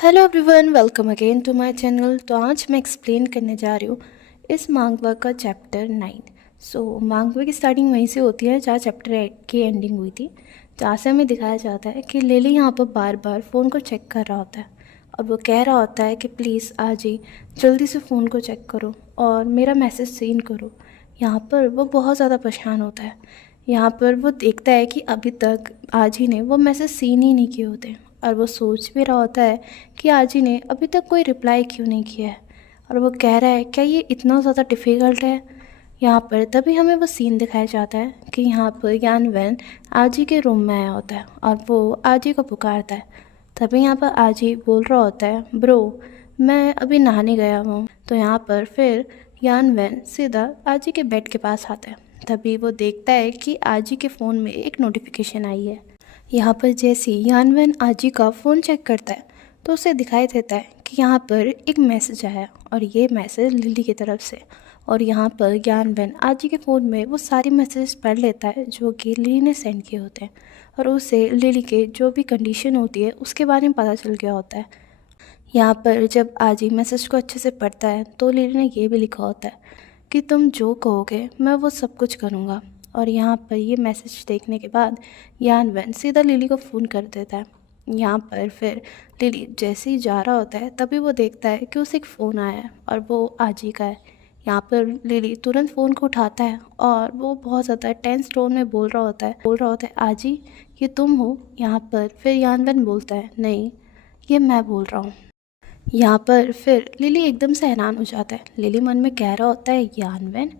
Hello everyone, welcome again to my channel. तो आज मैं एक्सप्लेन करने जा रही हूँ इस मांगवा का चैप्टर 9। मांगवा की स्टार्टिंग वहीं से होती है जहाँ चैप्टर 8 की एंडिंग हुई थी, जहाँ से हमें दिखाया जाता है कि लिली यहाँ पर बार बार फ़ोन को चेक कर रहा होता है और वो कह रहा होता है कि प्लीज़ आज ही जल्दी से फ़ोन को चेक करो और मेरा मैसेज सीन करो। यहाँ पर वो बहुत ज़्यादा परेशान होता है। यहाँ पर वो देखता है कि अभी तक आज ही ने वो मैसेज सीन ही नहीं किए होते और वो सोच भी रहा होता है कि आज ही ने अभी तक कोई रिप्लाई क्यों नहीं किया है। और वो कह रहा है क्या ये इतना ज़्यादा डिफ़िकल्ट है। यहाँ पर तभी हमें वो सीन दिखाया जाता है कि यहाँ पर यान वैन आजी के रूम में आया होता है और वो आजी को पुकारता है। तभी यहाँ पर आजी बोल रहा होता है, ब्रो मैं अभी नहाने गया हूँ। तो यहाँ पर फिर यान वैन सीधा आजी के बेड के पास आता है। तभी वो देखता है कि आजी के फ़ोन में एक नोटिफिकेशन आई है। यहाँ पर जैसे ही यानवैन आजी का फ़ोन चेक करता है तो उसे दिखाई देता है कि यहाँ पर एक मैसेज आया और ये मैसेज लिली की तरफ से। और यहाँ पर यानवैन आजी के फ़ोन में वो सारी मैसेज पढ़ लेता है जो कि लिली ने सेंड किए होते हैं और उसे लिली के जो भी कंडीशन होती है उसके बारे में पता चल गया होता है। यहाँ पर जब आजी मैसेज को अच्छे से पढ़ता है तो लिली ने ये भी लिखा होता है कि तुम जो कहोगे मैं वो सब कुछ करूँगा। और यहाँ पर ये मैसेज देखने के बाद यान वैन सीधा लिली को फ़ोन कर देता है। यहाँ पर फिर लिली जैसे ही जा रहा होता है तभी वो देखता है कि उसे एक फ़ोन आया है और वो आजी का है। यहाँ पर लिली तुरंत फ़ोन को उठाता है और वो बहुत ज़्यादा टेंस टोन में बोल रहा होता है आजी ये तुम हो। यहाँ पर फिर यान वैन बोलता है नहीं ये मैं बोल रहा हूँ। यहाँ पर फिर लिली एकदम से हैरान हो जाता है। लिली मन में कह रहा होता है यानवैन,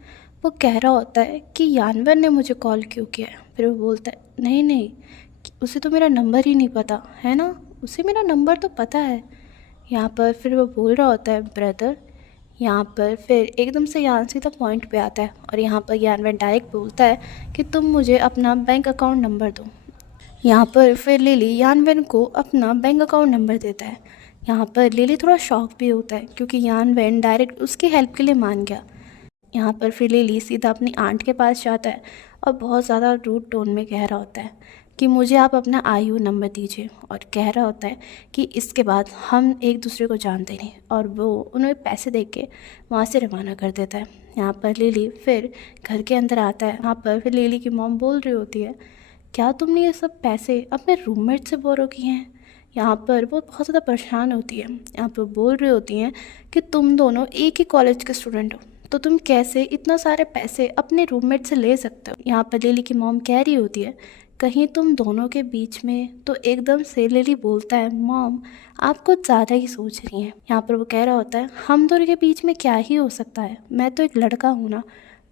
वो कह रहा होता है कि यानवैन ने मुझे कॉल क्यों किया है। फिर वो बोलता है नहीं नहीं उसे तो मेरा नंबर ही नहीं पता है ना, उसे मेरा नंबर तो पता है। यहाँ पर फिर वो बोल रहा होता है ब्रदर। यहाँ पर फिर एकदम से यान सीधा पॉइंट पे आता है और यहाँ पर यानवैन डायरेक्ट बोलता है कि तुम मुझे अपना बैंक अकाउंट नंबर दो। यहाँ पर फिर लिली यानवैन को अपना बैंक अकाउंट नंबर देता है। यहाँ पर लिली थोड़ा शॉक भी होता है क्योंकि यानवैन डायरेक्ट उसकी हेल्प के लिए मान गया। यहाँ पर फिर लिली सीधा अपनी आंट के पास जाता है और बहुत ज़्यादा रूड टोन में कह रहा होता है कि मुझे आप अपना आयु नंबर दीजिए और कह रहा होता है कि इसके बाद हम एक दूसरे को जानते नहीं। और वो उन्हें पैसे दे के वहाँ से रवाना कर देता है। यहाँ पर लिली फिर घर के अंदर आता है। यहाँ पर फिर लिली की मॉम बोल रही होती है क्या तुमने ये सब पैसे अपने रूममेट से बोरो किए हैं। यहाँ पर वो बहुत ज़्यादा परेशान होती है। यहाँ पर बोल रही होती हैं कि तुम दोनों एक ही कॉलेज के स्टूडेंट हो तो तुम कैसे इतना सारे पैसे अपने रूममेट से ले सकते हो। यहाँ पर लिली की मॉम कह रही होती है कहीं तुम दोनों के बीच में। तो एकदम से लिली बोलता है मॉम आप कुछ ज़्यादा ही सोच रही हैं। यहाँ पर वो कह रहा होता है हम दोनों के बीच में क्या ही हो सकता है, मैं तो एक लड़का हूँ ना।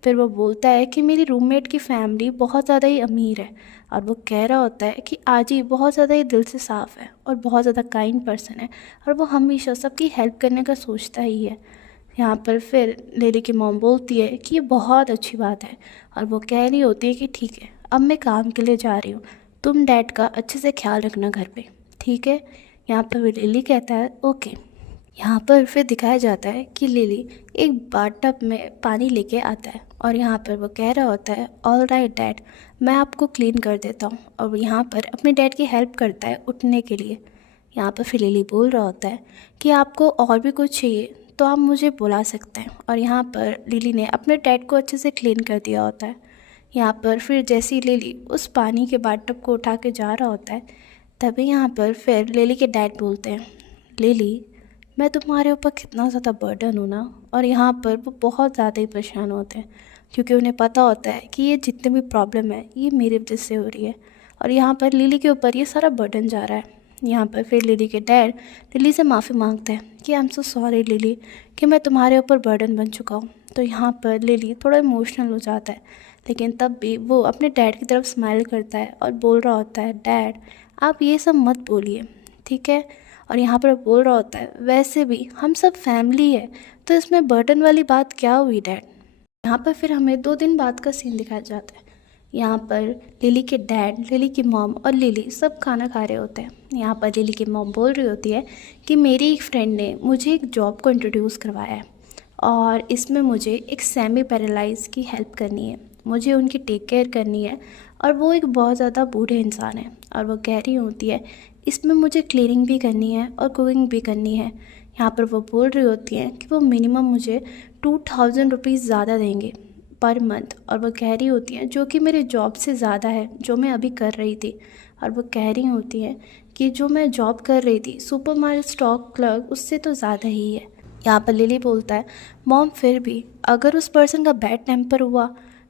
फिर वो बोलता है कि मेरी रूममेट की फैमिली बहुत ज़्यादा ही अमीर है। और वो कह रहा होता है कि आजी बहुत ज़्यादा ही दिल से साफ़ है और बहुत ज़्यादा काइंड पर्सन है और वो हमेशा सबकी हेल्प करने का सोचता ही है। यहाँ पर फिर लिली की मॉम बोलती है कि ये बहुत अच्छी बात है और वो कह रही होती है कि ठीक है अब मैं काम के लिए जा रही हूँ, तुम डैड का अच्छे से ख्याल रखना घर पे, ठीक है। यहाँ पर लिली कहता है ओके। यहाँ पर फिर दिखाया जाता है कि लिली एक बाथटब में पानी लेके आता है और यहाँ पर वो कह रहा होता है ऑल राइट डैड मैं आपको क्लीन कर देता हूँ। और वो यहाँ पर अपने डैड की हेल्प करता है उठने के लिए। यहाँ पर फिर लिली बोल रहा होता है कि आपको और भी कुछ चाहिए तो आप मुझे बुला सकते हैं। और यहाँ पर लिली ने अपने डैड को अच्छे से क्लीन कर दिया होता है। यहाँ पर फिर जैसे ही लिली उस पानी के बाथटब को उठा के जा रहा होता है तभी यहाँ पर फिर लिली के डैड बोलते हैं लिली मैं तुम्हारे ऊपर कितना ज़्यादा बर्डन हूँ ना। और यहाँ पर वो बहुत ज़्यादा ही परेशान होते हैं क्योंकि उन्हें पता होता है कि ये जितने भी प्रॉब्लम है ये मेरी वजह से हो रही है और यहाँ पर लिली के ऊपर ये सारा बर्डन जा रहा है। यहाँ पर फिर लिली के डैड लिली से माफ़ी मांगते हैं कि I am so sorry lily कि मैं तुम्हारे ऊपर बर्डन बन चुका हूँ। तो यहाँ पर लिली थोड़ा इमोशनल हो जाता है लेकिन तब भी वो अपने डैड की तरफ स्माइल करता है और बोल रहा होता है डैड आप ये सब मत बोलिए, ठीक है। और यहाँ पर बोल रहा होता है वैसे भी हम सब फैमिली है तो इसमें बर्डन वाली बात क्या हुई डैड। यहाँ पर फिर हमें 2 दिन बाद का सीन दिखाया जाता है। यहाँ पर लिली के डैड, लिली की मॉम और लिली सब खाना खा रहे होते हैं। यहाँ पर लिली की मॉम बोल रही होती है कि मेरी एक फ्रेंड ने मुझे एक जॉब को इंट्रोड्यूस करवाया है और इसमें मुझे एक सेमी पैरालाइज की हेल्प करनी है, मुझे उनकी टेक केयर करनी है और वो एक बहुत ज़्यादा बूढ़े इंसान है। और वो कह रही होती है इसमें मुझे क्लीनिंग भी करनी है और कुकिंग भी करनी है। यहाँ पर वो बोल रही होती हैं कि वो मिनिमम मुझे 2000 रुपीज़ ज़्यादा देंगे पर मंथ, और वो कह रही होती हैं जो कि मेरे जॉब से ज़्यादा है जो मैं अभी कर रही थी। और वो कह रही होती हैं कि जो मैं जॉब कर रही थी सुपरमार्केट स्टॉक क्लर्क, उससे तो ज़्यादा ही है। यहाँ पर लिली बोलता है मॉम फिर भी अगर उस पर्सन का बैड टेम्पर हुआ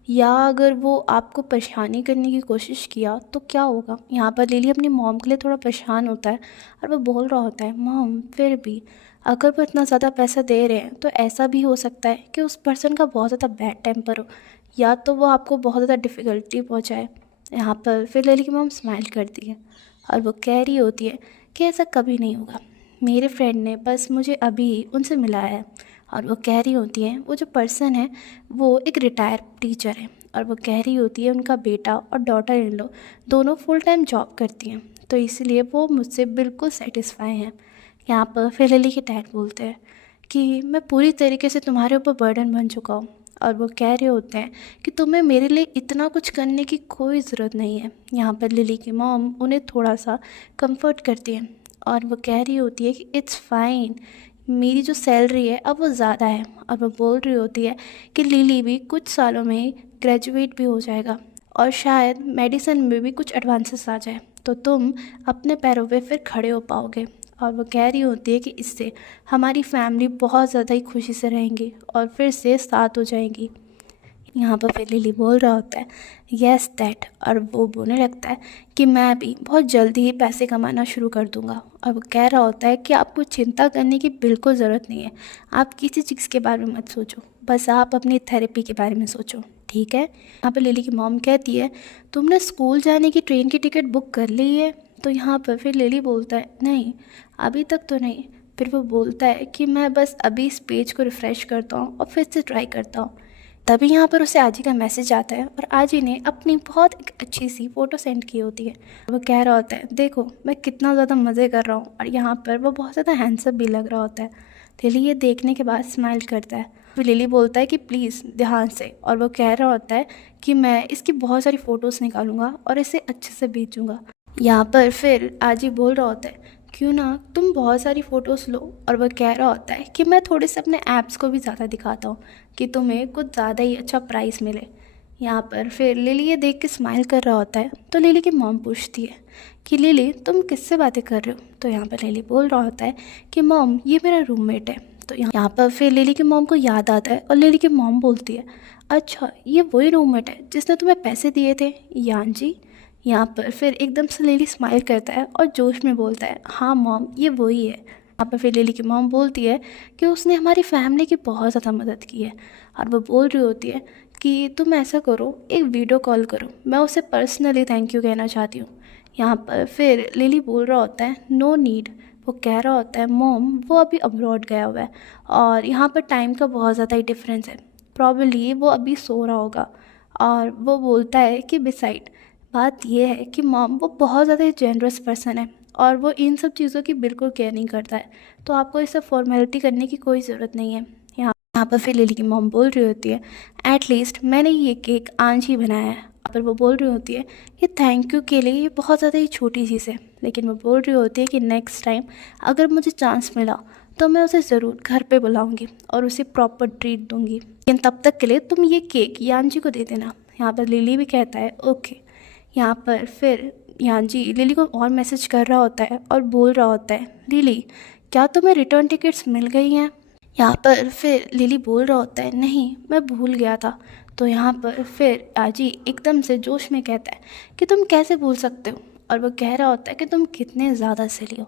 या अगर वो आपको परेशानी करने की कोशिश किया तो क्या होगा। यहाँ पर लिली अपनी मॉम के लिए थोड़ा परेशान होता है और वो बोल रहा होता है मॉम फिर भी अगर वो इतना ज़्यादा पैसा दे रहे हैं तो ऐसा भी हो सकता है कि उस पर्सन का बहुत ज़्यादा बैड टेम्पर हो या तो वो आपको बहुत ज़्यादा डिफ़िकल्टी पहुँचाए। यहाँ पर फिर लिली की मॉम स्माइल करती है और वो कह रही होती है कि ऐसा कभी नहीं होगा, मेरे फ्रेंड ने बस मुझे अभी उनसे मिलाया है। और वो कह रही होती हैं वो जो पर्सन है वो एक रिटायर टीचर है और वो कह रही होती है उनका बेटा और डॉटर इन लो दोनों फुल टाइम जॉब करती हैं तो इसलिए वो मुझसे बिल्कुल सेटिस्फाई हैं। यहाँ पर फिर लिली के डैड बोलते हैं कि मैं पूरी तरीके से तुम्हारे ऊपर बर्डन बन चुका हूँ। और वो कह रहे होते हैं कि तुम्हें मेरे लिए इतना कुछ करने की कोई ज़रूरत नहीं है। यहाँ पर लिली की मॉम उन्हें थोड़ा सा कंफर्ट करती है और वो कह रही होती है कि इट्स फाइन, मेरी जो सैलरी है अब वो ज़्यादा है। और वो बोल रही होती है कि लिली भी कुछ सालों में ही ग्रेजुएट भी हो जाएगा और शायद मेडिसिन में भी कुछ एडवांसेस आ जाए तो तुम अपने पैरों पे फिर खड़े हो पाओगे। और वो कह रही होती है कि इससे हमारी फैमिली बहुत ज़्यादा ही खुशी से रहेंगी और फिर से साथ हो जाएंगी। यहाँ पर फिर लिली बोल रहा होता है येस दैट, और वो बोलने लगता है कि मैं भी बहुत जल्दी ही पैसे कमाना शुरू कर दूँगा। और वो कह रहा होता है कि आपको चिंता करने की बिल्कुल ज़रूरत नहीं है, आप किसी चीज़ के बारे में मत सोचो, बस आप अपनी थेरेपी के बारे में सोचो, ठीक है। यहाँ पर लिली की मॉम कहती है तुमने स्कूल जाने की ट्रेन की टिकट बुक कर ली है। तो यहाँ पर फिर लिली बोलता है नहीं अभी तक तो नहीं। फिर वो बोलता है कि मैं बस अभी इस पेज को रिफ़्रेश करता हूँ और फिर से ट्राई करता हूँ। तभी यहाँ पर उसे आजी का मैसेज आता है और आजी ने अपनी बहुत एक अच्छी सी फ़ोटो सेंड की होती है। वो कह रहा होता है देखो मैं कितना ज़्यादा मज़े कर रहा हूँ, और यहाँ पर वो बहुत ज़्यादा हैंडसम भी लग रहा होता है। लिली ये देखने के बाद स्माइल करता है। फिर लिली बोलता है कि प्लीज़ ध्यान से, और वो कह रहा होता है कि मैं इसकी बहुत सारी फ़ोटोज़ निकालूंगा और इसे अच्छे से बेचूंगा। यहाँ पर फिर आजी बोल रहा होता है क्यों ना तुम बहुत सारी फ़ोटोज़ लो, और वह कह रहा होता है कि मैं थोड़े से अपने ऐप्स को भी ज़्यादा दिखाता हूँ कि तुम्हें कुछ ज़्यादा ही अच्छा प्राइस मिले। यहाँ पर फिर लिली ये देख के स्माइल कर रहा होता है तो लिली की मॉम पूछती है कि लिली तुम किससे बातें कर रहे हो। तो यहाँ पर लिली बोल रहा होता है कि मॉम ये मेरा रूममेट है। तो यहाँ पर फिर लिली की मॉम को याद आता है और लिली की मॉम बोलती है अच्छा ये वही रूममेट है जिसने तुम्हें पैसे दिए थे यान जी। यहाँ पर फिर एकदम से लिली स्माइल करता है और जोश में बोलता है हाँ मॉम ये वही है। यहाँ पर फिर लिली की मॉम बोलती है कि उसने हमारी फैमिली की बहुत ज़्यादा मदद की है। और वो बोल रही होती है कि तुम ऐसा करो एक वीडियो कॉल करो, मैं उसे पर्सनली थैंक यू कहना चाहती हूँ। यहाँ पर फिर लिली बोल रहा होता है नो नीड। वो कह रहा होता है मॉम वो अभी अब्रॉड गया हुआ है और यहाँ पर टाइम का बहुत ज़्यादा ही डिफरेंस है, प्रॉब्ली वो अभी सो रहा होगा। और वो बोलता है कि बिसाइड बात यह है कि मॉम वो बहुत ज़्यादा ही जेनरस पर्सन है और वो इन सब चीज़ों की बिल्कुल केयर नहीं करता है, तो आपको इस सब फॉर्मेलिटी करने की कोई ज़रूरत नहीं है। यहाँ पर फिर लिली की मॉम बोल रही होती है एटलीस्ट मैंने ये केक आज ही बनाया है। यहाँ पर वो बोल रही होती है कि थैंक यू के लिए ये बहुत ज़्यादा ही छोटी चीज़ है, लेकिन वो बोल रही होती है कि नेक्स्ट टाइम अगर मुझे चांस मिला तो मैं उसे ज़रूर घर पे बुलाऊंगी और उसे प्रॉपर ट्रीट दूंगी, लेकिन तब तक के लिए तुम ये केक यान जी को दे देना। यहाँ पर लिली भी कहता है ओके। यहाँ पर फिर यान जी लिली को और मैसेज कर रहा होता है और बोल रहा होता है लिली क्या तुम्हें रिटर्न टिकट्स मिल गई हैं। यहाँ पर फिर लिली बोल रहा होता है नहीं मैं भूल गया था। तो यहाँ पर फिर आजी एकदम से जोश में कहता है कि तुम कैसे भूल सकते हो, और वो कह रहा होता है कि तुम कितने ज़्यादा सिली हो।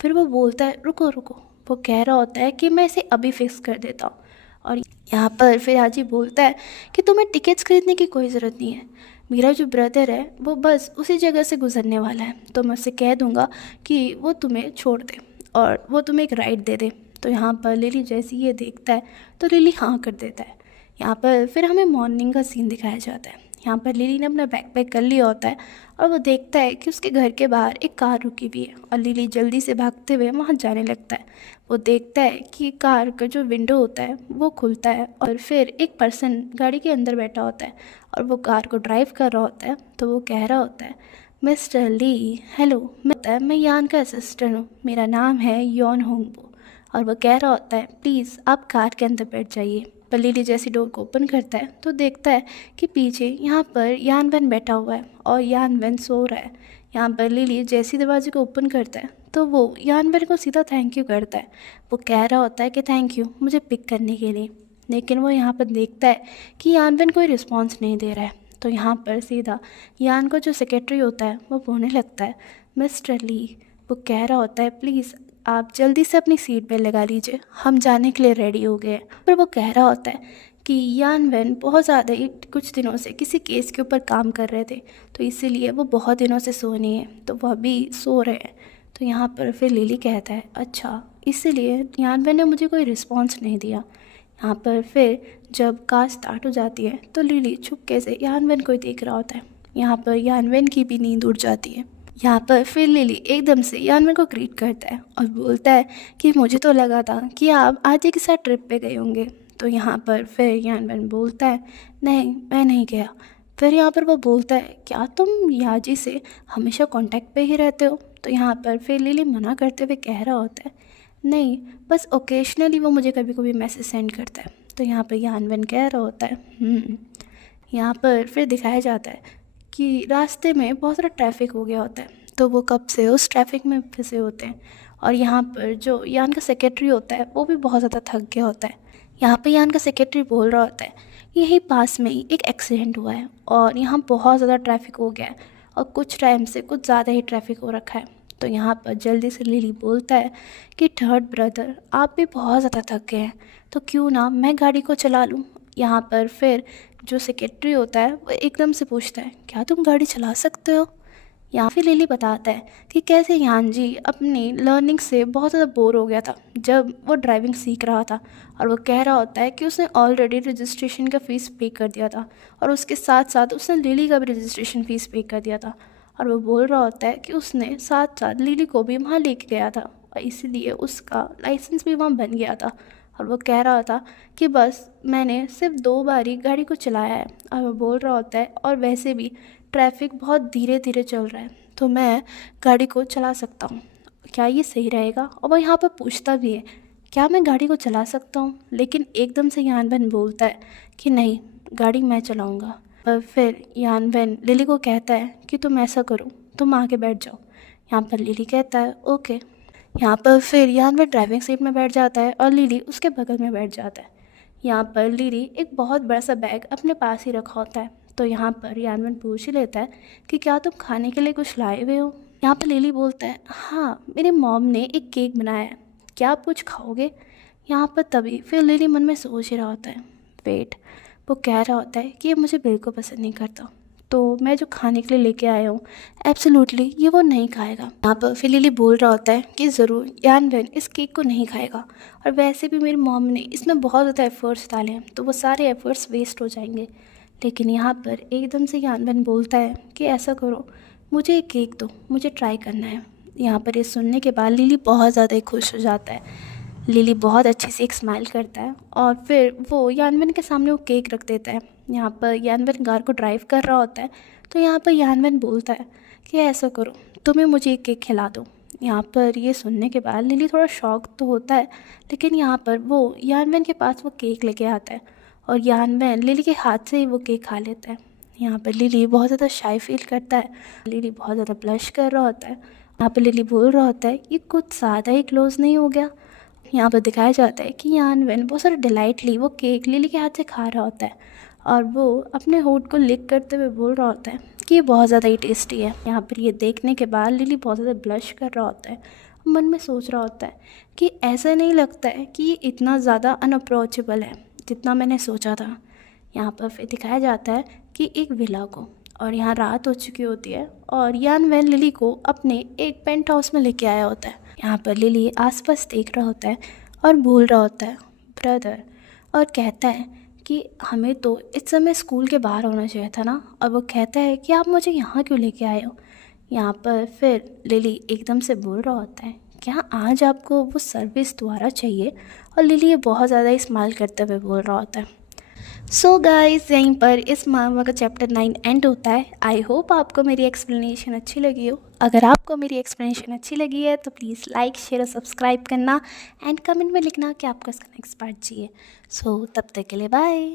फिर वो बोलता है रुको रुको, वो कह रहा होता है कि मैं इसे अभी फिक्स कर देता हूँ। और यहाँ पर फिर आजी बोलता है कि तुम्हें टिकट्स खरीदने की कोई ज़रूरत नहीं है, मेरा जो ब्रदर है वो बस उसी जगह से गुजरने वाला है तो मैं उससे कह दूँगा कि वो तुम्हें छोड़ दे और वो तुम्हें एक राइड दे दे। तो यहाँ पर लिली जैसे ये देखता है तो लिली हाँ कर देता है। यहाँ पर फिर हमें मॉर्निंग का सीन दिखाया जाता है। यहाँ पर लिली ने अपना बैकपैक कर लिया होता है और वो देखता है कि उसके घर के बाहर एक कार रुकी हुई है और लिली जल्दी से भागते हुए वहाँ जाने लगता है। वो देखता है कि कार का जो विंडो होता है वो खुलता है और फिर एक पर्सन गाड़ी के अंदर बैठा होता है और वो कार को ड्राइव कर रहा होता है। तो वो कह रहा होता है मिस्टर ली, हेलो, मैं यान का असिस्टेंट हूँ, मेरा नाम है यॉन होंगबो। और वो कह रहा होता है प्लीज़ आप कार के अंदर बैठ जाइए। पर लिली जैसी डोर को ओपन करता है तो देखता है कि पीछे यहाँ पर यान वैन बैठा हुआ है और यान वैन सो रहा है। यहाँ पर लिली जैसी दरवाजे को ओपन करता है तो वो यान वैन को सीधा थैंक यू करता है। वो कह रहा होता है कि थैंक यू मुझे पिक करने के लिए, लेकिन वो यहाँ पर देखता है कि यान वैन कोई रिस्पॉन्स नहीं दे रहा है। तो यहाँ पर सीधा यान का जो सेक्रेटरी होता है वो बोलने लगता है मिस्टर ली। वो कह रहा होता है प्लीज़ आप जल्दी से अपनी सीट बेल्ट लगा लीजिए, हम जाने के लिए रेडी हो गए हैं। पर वो कह रहा होता है कि यान वैन बहुत ज़्यादा ही कुछ दिनों से किसी केस के ऊपर काम कर रहे थे, तो इसीलिए वो बहुत दिनों से सो नहीं है, तो वह भी सो रहे हैं। तो यहाँ पर फिर लिली कहता है अच्छा इसीलिए यान वैन ने मुझे कोई रिस्पॉन्स नहीं दिया। यहाँ पर फिर जब कार स्टार्ट हो जाती है तो लिली चुपके से यानवेन को देख रहा होता है। यहाँ पर यानवेन की भी नींद उड़ जाती है। यहाँ पर फिर लिली एकदम से यानवेन को ग्रीट करता है और बोलता है कि मुझे तो लगा था कि आप आज ही के साथ ट्रिप पे गए होंगे। तो यहाँ पर फिर यानवेन बोलता है नहीं मैं नहीं गया। फिर यहाँ पर वो बोलता है क्या तुम याजी से हमेशा कांटेक्ट पे ही रहते हो? तो यहाँ पर फिर लिली मना करते हुए कह रहा होता है नहीं, बस ओकेजनली वो मुझे कभी कभी मैसेज सेंड करता है। तो यहाँ पर यानवेन कह रहा होता है यहाँ पर फिर दिखाया जाता है कि रास्ते में बहुत सारा ट्रैफिक हो गया होता है, तो वो कब से उस ट्रैफिक में फंसे होते हैं। और यहाँ पर जो यान का सेक्रेटरी होता है वो भी बहुत ज़्यादा थक गया होता है। यहाँ पर यान का सेक्रेटरी बोल रहा होता है यहीं पास में ही एक एक्सीडेंट हुआ है और यहाँ बहुत ज़्यादा ट्रैफिक हो गया है और कुछ टाइम से कुछ ज़्यादा ही ट्रैफिक हो रखा है। तो यहाँ पर जल्दी से लिली बोलता है कि थर्ड ब्रदर आप भी बहुत ज़्यादा थक गए हैं, तो क्यों ना मैं गाड़ी को चला लूँ। यहाँ पर फिर जो सेक्रेटरी होता है वो एकदम से पूछता है क्या तुम गाड़ी चला सकते हो? यहाँ फिर लिली बताता है कि कैसे यान जी अपनी लर्निंग से बहुत ज़्यादा बोर हो गया था जब वो ड्राइविंग सीख रहा था। और वो कह रहा होता है कि उसने ऑलरेडी रजिस्ट्रेशन का फ़ीस पे कर दिया था और उसके साथ साथ उसने लिली का भी रजिस्ट्रेशन फ़ीस पे कर दिया था। और वो बोल रहा होता है कि उसने साथ साथ लिली को भी वहाँ लेके गया था और इसीलिए उसका लाइसेंस भी वहाँ बन गया था। और वो कह रहा था कि बस मैंने सिर्फ 2 बार ही गाड़ी को चलाया है। और वो बोल रहा होता है और वैसे भी ट्रैफिक बहुत धीरे धीरे चल रहा है तो मैं गाड़ी को चला सकता हूँ, क्या ये सही रहेगा? और वो यहाँ पर पूछता भी है क्या मैं गाड़ी को चला सकता हूँ, लेकिन एकदम से यानवेन बोलता है कि नहीं गाड़ी मैं चलाऊँगा। पर फिर यानवेन लिली को कहता है कि तुम ऐसा करो तुम आगे बैठ जाओ। यहाँ पर लिली कहता है ओके। यहाँ पर फिर यानवेन ड्राइविंग सीट में बैठ जाता है और लिली उसके बगल में बैठ जाता है। यहाँ पर लिली एक बहुत बड़ा सा बैग अपने पास ही रखा होता है। तो यहाँ पर यानवेन पूछ ही लेता है कि क्या तुम खाने के लिए कुछ लाए हुए हो? यहाँ पर लिली बोलता है हाँ मेरी मॉम ने एक केक बनाया है, क्या आप कुछ खाओगे? यहाँ पर तभी फिर लिली मन में सोच ही रहा होता है वेट, वो कह रहा होता है कि ये मुझे बिल्कुल पसंद नहीं करता, तो मैं जो खाने के लिए लेके आया हूँ एब्सोल्युटली ये वो नहीं खाएगा। यहाँ पर फिर लिली बोल रहा होता है कि ज़रूर यानवेन इस केक को नहीं खाएगा और वैसे भी मेरी मॉम ने इसमें बहुत ज़्यादा एफ़र्ट्स डाले हैं तो वो सारे एफ़र्ट्स वेस्ट हो जाएंगे। लेकिन यहाँ पर एकदम से यानवेन बोलता है कि ऐसा करो मुझे एक केक दो, मुझे ट्राई करना है। यहाँ पर ये सुनने के बाद लिली बहुत ज़्यादा ही खुश हो जाता है। लिली बहुत अच्छी सी एक स्माइल करता है और फिर वो यानवेन के सामने वो केक रख देता है। यहाँ पर यानवेन कार को ड्राइव कर रहा होता है तो यहाँ पर यानवेन बोलता है कि ऐसा करो तुम्हें मुझे एक केक खिला दो। यहाँ पर ये सुनने के बाद लिली थोड़ा शॉक तो होता है, लेकिन यहाँ पर वो यानवेन के पास वो केक लेके आता है और यानवेन लिली के हाथ से ही वो केक खा लेता है। यहाँ पर लिली बहुत ज़्यादा शाई फील करता है, लिली बहुत ज़्यादा ब्लश कर रहा होता है। यहाँ पर लिली बोल रहा होता है ये कुछ ज़्यादा ही क्लोज नहीं हो गया। यहाँ पर दिखाया जाता है कि यानवेन बहुत सारा डिलाइटली वो केक लिली के हाथ से खा रहा होता है और वो अपने होठ को लिक करते हुए बोल रहा होता है कि ये बहुत ज़्यादा ही टेस्टी है। यहाँ पर ये देखने के बाद लिली बहुत ज़्यादा ब्लश कर रहा होता है, मन में सोच रहा होता है कि ऐसा नहीं लगता है कि ये इतना ज़्यादा अनअप्रोचेबल है जितना मैंने सोचा था। यहाँ पर फिर दिखाया जाता है कि एक विला को, और यहाँ रात हो चुकी होती है और यानवेन लिली को अपने एक पेंट हाउस में लेके आया होता है। यहाँ पर लिली आसपास देख रहा होता है और बोल रहा होता है ब्रदर, और कहता है कि हमें तो इस समय स्कूल के बाहर होना चाहिए था ना। और वो कहता है कि आप मुझे यहाँ क्यों लेके आए हो? यहाँ पर फिर लिली एकदम से बोल रहा होता है क्या आज आपको वो सर्विस दोबारा चाहिए? और लिली ये बहुत ज़्यादा स्माइल करते हुए बोल रहा होता है सो गाइस यहीं पर इस मांगवा का चैप्टर 9 एंड होता है। आई होप आपको मेरी एक्सप्लेनेशन अच्छी लगी हो। अगर आपको मेरी एक्सप्लेनेशन अच्छी लगी है तो प्लीज़ लाइक शेयर और सब्सक्राइब करना एंड कमेंट में लिखना कि आपको इसका नेक्स्ट पार्ट चाहिए। सो तब तक के लिए बाय।